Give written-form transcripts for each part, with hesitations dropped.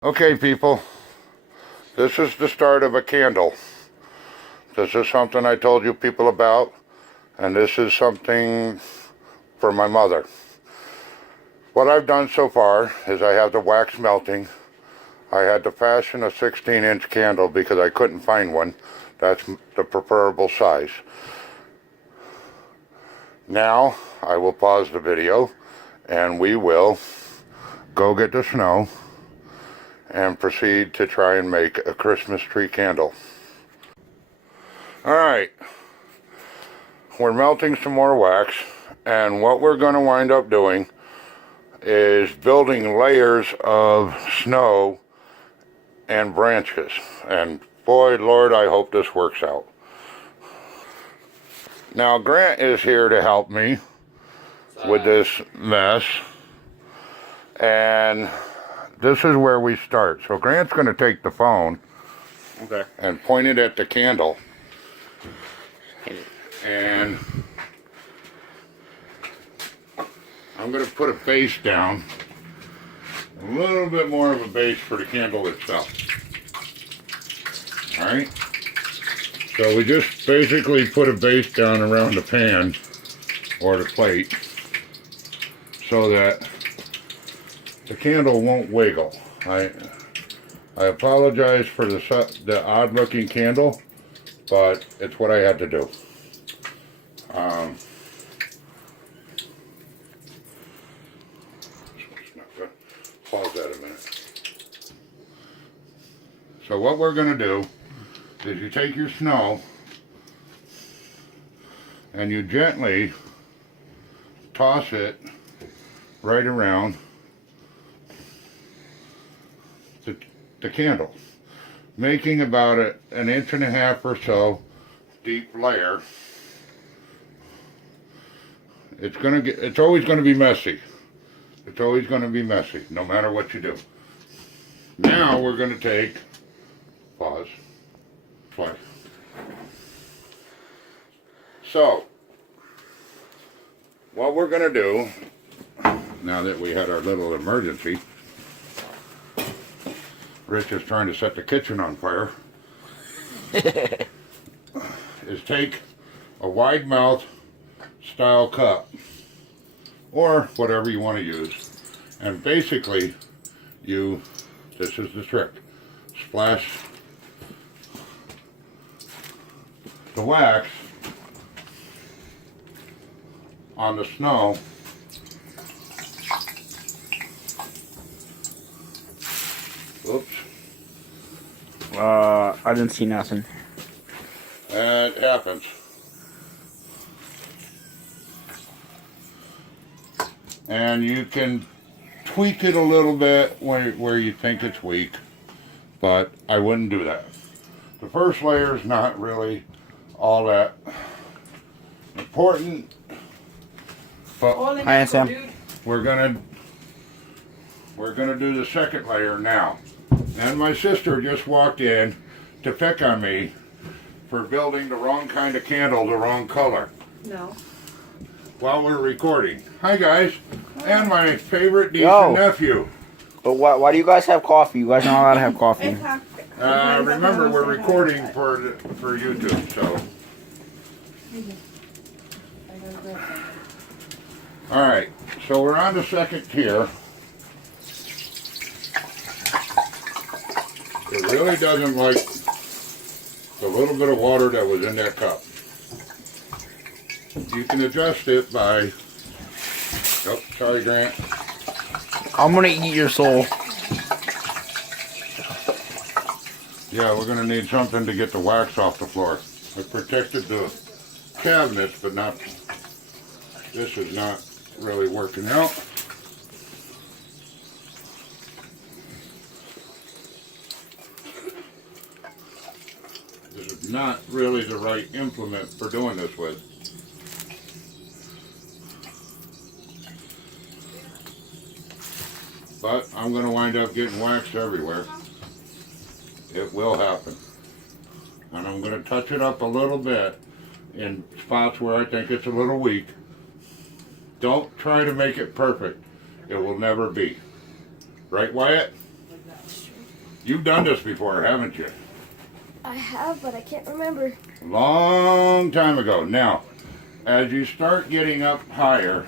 Okay, people, this is the start of a candle. This is something I told you people about, and this is something for my mother. What I've done so far is I have the wax melting. I had to fashion a 16-inch candle because I couldn't find one. That's the preferable size. Now, I will pause the video, and we will go get the snow and proceed to try and make a Christmas tree candle. Alright, we're melting some more wax, and what we're going to wind up doing is building layers of snow and branches. And boy, Lord, I hope this works out. Now, Grant is here to help me with this mess, and this is where we start. So Grant's going to take the phone and point it at the candle. And I'm going to put a base down. A little bit more of a base for the candle itself. Alright? So we just basically put a base down around the pan or the plate so that the candle won't wiggle. I apologize for the odd looking candle, but it's what I had to do. Pause that a minute. So what we're going to do is you take your snow and you gently toss it right around the candle, making about an inch and a half or so deep layer. It's always going to be messy. It's always going to be messy, no matter what you do. Now we're going to take, pause, play. So, what we're going to do, now that we had our little emergency, Rich is trying to set the kitchen on fire, is take a wide mouth style cup, or whatever you want to use, and basically this is the trick, splash the wax on the snow oops. I didn't see nothing. And it happens. And you can tweak it a little bit where you think it's weak, but I wouldn't do that. The first layer is not really all that important, but Hi, Sam. we're gonna do the second layer now. And my sister just walked in to pick on me for building the wrong kind of candle, the wrong color. No. While we're recording. Hi guys, and my favorite niece Yo. and nephew. But why do you guys have coffee? You guys are not allowed to have coffee. Remember, we're recording for YouTube, so. Alright, so we're on the second tier. It really doesn't like the little bit of water that was in that cup. You can adjust it by, oh, sorry Grant. I'm gonna eat your soul. Yeah, we're gonna need something to get the wax off the floor. I protected the cabinets, but not, this is not really working out. This is not really the right implement for doing this with. But I'm going to wind up getting wax everywhere. It will happen. And I'm going to touch it up a little bit in spots where I think it's a little weak. Don't try to make it perfect. It will never be. Right, Wyatt? You've done this before, haven't you? I have, but I can't remember. Long time ago. Now, as you start getting up higher,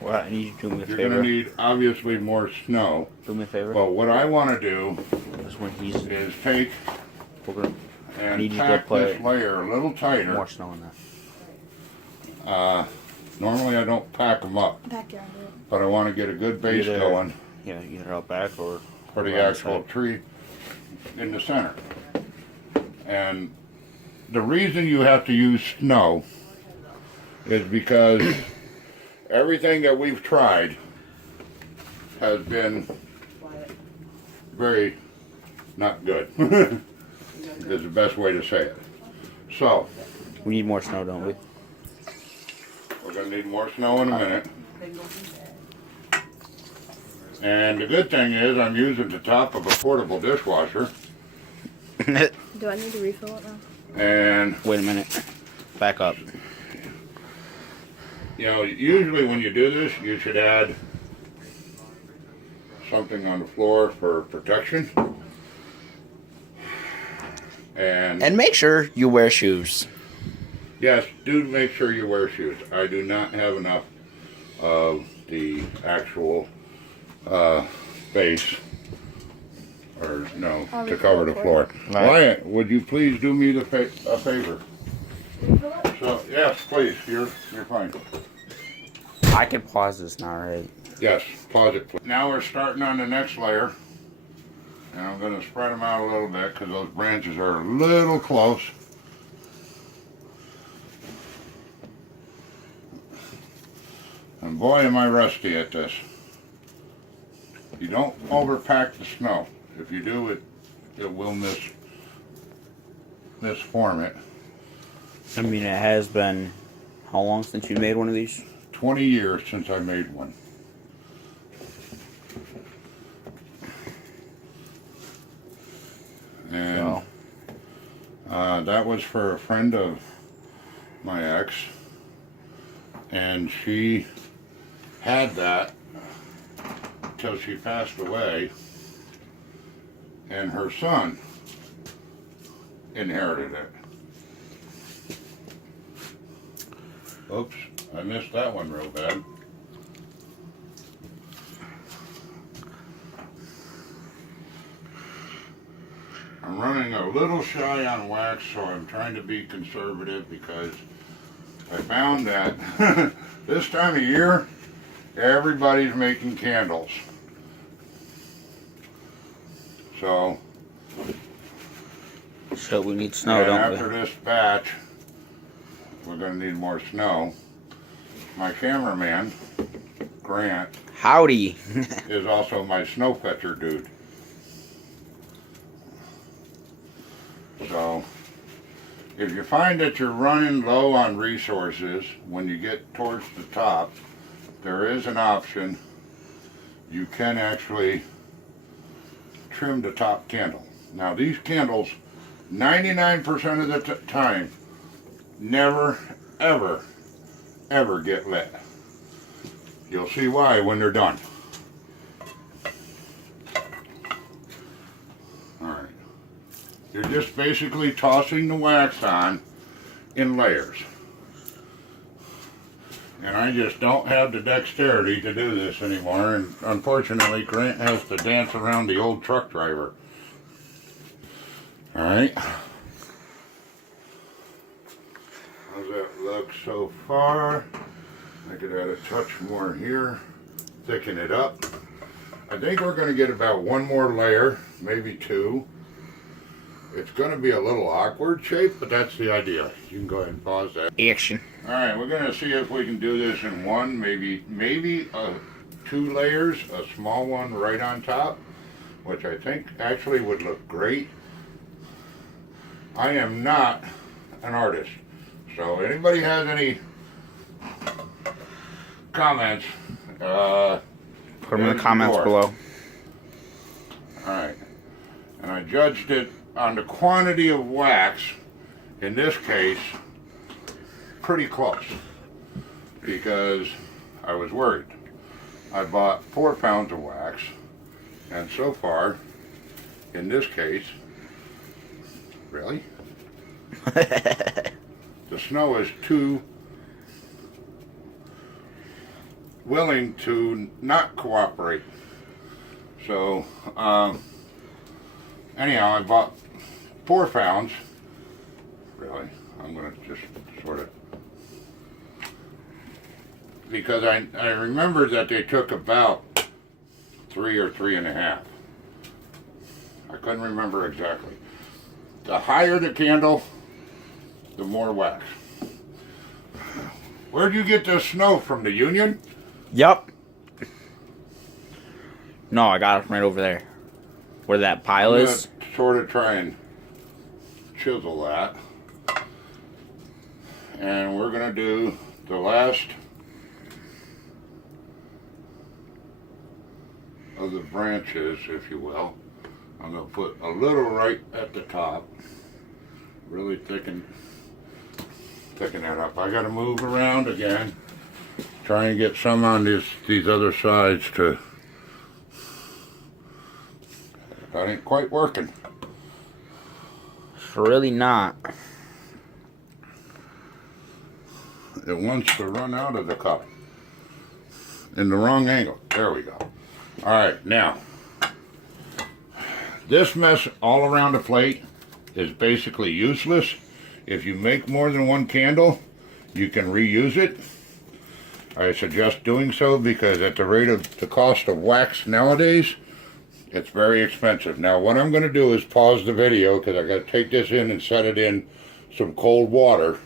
Well, I need you to do me a you're favor. going to need obviously more snow. Do me a favor. But what I want to do This one he's. is take We're gonna and need you to pack put this layer a little tighter. more snow in there. Normally I don't pack them up, Backyard. but I want to get a good base Either- going Yeah, either out back or for the around actual side. tree in the center. And the reason you have to use snow is because everything that we've tried has been very not good. Is the best way to say it. So, We need more snow, don't we? we're going to need more snow in a minute. And the good thing is I'm using the top of a portable dishwasher. Do I need to refill it now? And, Wait a minute. Back up. you know, usually when you do this, you should add something on the floor for protection. And make sure you wear shoes. yes, do make sure you wear shoes. I do not have enough of the actual base, or no, I'll to refill cover it the for floor. Right. Wyatt, would you please do me a favor? Refill it? So, yes, please, you're fine. I can pause this now, right? Yes, pause it, please. Now we're starting on the next layer. And I'm going to spread them out a little bit because those branches are a little close. And boy, am I rusty at this. You don't overpack the snow. If you do, it will misform it. I mean, it has been how long since you made one of these? 20 years since I made one. And that was for a friend of my ex, and she had that till she passed away, and her son inherited it. Oops, I missed that one real bad. I'm running a little shy on wax, so I'm trying to be conservative because I found that this time of year, everybody's making candles. So, So we need snow, and don't after we? this batch, we're going to need more snow. My cameraman, Grant, Howdy. is also my snow fetcher dude. So, if you find that you're running low on resources when you get towards the top, there is an option. You can actually trim the top candle. Now, these candles, 99% of the time, never, ever, ever get lit. You'll see why when they're done. Alright. You're just basically tossing the wax on in layers. And I just don't have the dexterity to do this anymore, and unfortunately Grant has to dance around the old truck driver. Alright. How's that look so far? I could add a touch more here, thicken it up. I think we're going to get about one more layer, maybe two. It's going to be a little awkward shape, but that's the idea. You can go ahead and pause that. Action. All right, we're going to see if we can do this in one, maybe two layers, a small one right on top, which I think actually would look great. I am not an artist, so anybody has any comments, Put them in the There's comments more. below. Alright, and I judged it on the quantity of wax, in this case, pretty close, because I was worried. I bought 4 pounds of wax, and so far, in this case, really? The snow is too willing to not cooperate. So, anyhow, I bought 4 pounds. Really? I'm going to just sort of... Because I remember that they took about 3 or 3.5. I couldn't remember exactly. The higher the candle, the more wax. Where'd you get this snow from? The Union? Yup. No, I got it from right over there. Where that pile I'm is. gonna sort of try and chisel that. And we're gonna do the last of the branches, if you will. I'm gonna put a little right at the top. Really thicken that up. I gotta move around again. Try and get some on these other sides to... That ain't quite working. It's really not. It wants to run out of the cup. In the wrong angle. There we go. Alright, now. This mess all around the plate is basically useless. If you make more than 1 candle, you can reuse it. I suggest doing so because at the rate of the cost of wax nowadays, it's very expensive. Now what I'm going to do is pause the video because I got to take this in and set it in some cold water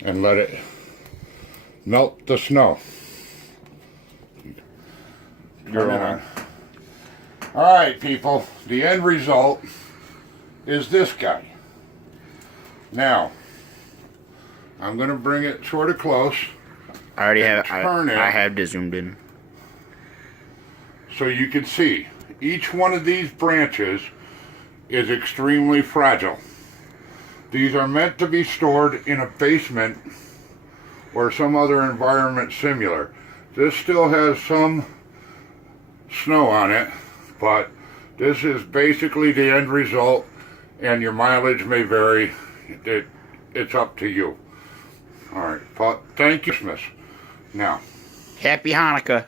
and let it melt the snow. You're on. Alright people, the end result is this guy. Now, I'm going to bring it sort of close. I already have. Turn it. I have this zoomed in. So you can see each one of these branches is extremely fragile. These are meant to be stored in a basement or some other environment similar. This still has some snow on it, but this is basically the end result, and your mileage may vary. It's up to you. All right, thank you, Christmas. Now, Happy Hanukkah.